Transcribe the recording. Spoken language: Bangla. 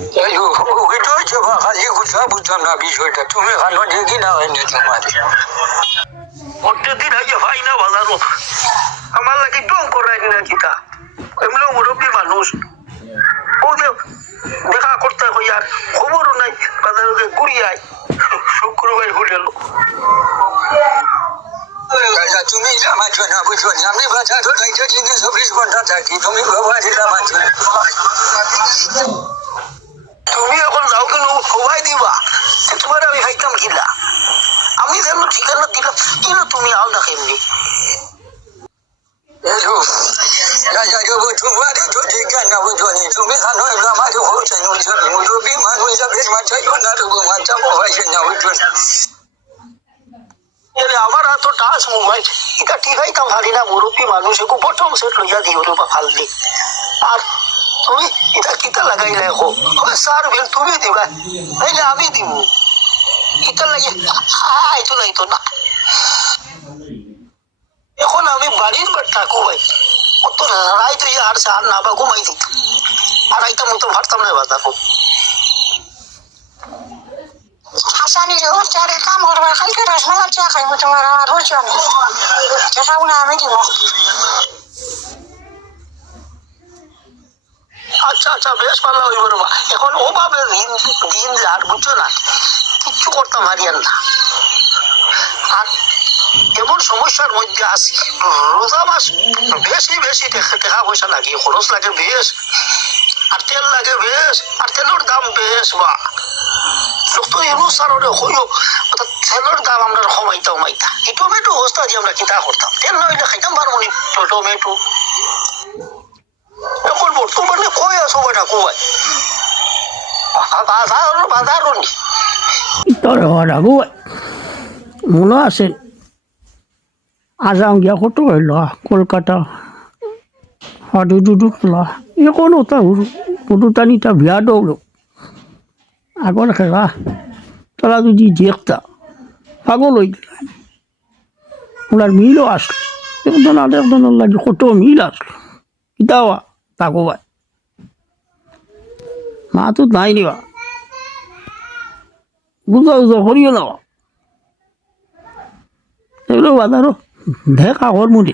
ওইটা হচ্ছে খালি গুছা বুঝতাম না বিষয়টা, তুমি ভালো দেখি না হয়নি তোমার প্রত্যেকদিন আগে ভাই না বাজারও আমার লাগে ডং করাই না কিতা এমনি মুরব্বী মানুষ ও যে দেখা করতে হই আর খবরও নাই বাজারে ঘুরিয়াই শুক্রবার ঘুরেল। তুমি আমার জন্য বুঝো আমি বাচ্চা তো 24 ঘন্টা থাকি, তুমি তুমি এখন যাও কেন সবাই দিবা তোমার আমি খাইতাম কিনা আমি যেন ঠিকানা দিলাম কিন্তু তুমি আও না কেমনি তুমি জানো আমার হচ্ছে মুরব্বী মানুষ আমার এত টাচ মোবাইল এটা টিকাইতাম পারি না, মুরব্বী মানুষ একটু প্রথম সেট লইয়া দিও বা ফালদি আর তুমি এটা কিতা লাগাইলে স্যার বেল তুমি দিবা নাইলে আমি দিব এটা লাগে আইতো লাইতো না। এখন আমি বাড়ির বার থাকু ভাই তো রাই তো আর সার না বা ঘুমাই দিত আর আইতাম মতো ভাবতাম না বাজাবো হাসানি রোজ চারে কাম করবার কালকে রসমালাই চা খাইবো তোমার আর হচ্ছে আমি খাবো না আমি দিব। আচ্ছা আচ্ছা বেশ ভালো হইব রে মা, এখন ওভাবে দিন আর বুঝছো না কিচ্ছু করতাম হারিয়ান না। আর এমন সমস্যার মধ্যে আছি রোজা মাস বেশি বেশি টাকা পয়সা লাগে, খরচ লাগে বেশ, আর তেল লাগে বেশ, আর তেলের দাম বেশ বা যত ইউজ সারে হইও তেলের দাম আমরা কমাইতাম মাইতা এই টমেটো অবস্থা দিয়ে আমরা কিতা করতাম, তেল নইলে খাইতাম পারবো নি টমেটো। এখন বর্তমানে কই আছো বেটা কই বাজারও নি তোর রাগু মনে আছে আজাম গিয়া কত হইল কলকাতা হাডু দুডু খেলা এখন ওটা পুরুটানিটা বিয়া দৌড়ো আগর খেলা তোরা যদি দেখতা পাগল হয়ে গেল। ওনার মিলও আসলো একজনের লাগে কত মিল আসলো কিতাও তাকো ভাই মা তো নাই নিবা বুঝা বুঝা করিও না এগুলো বাজারও দেখা কর মুড়ি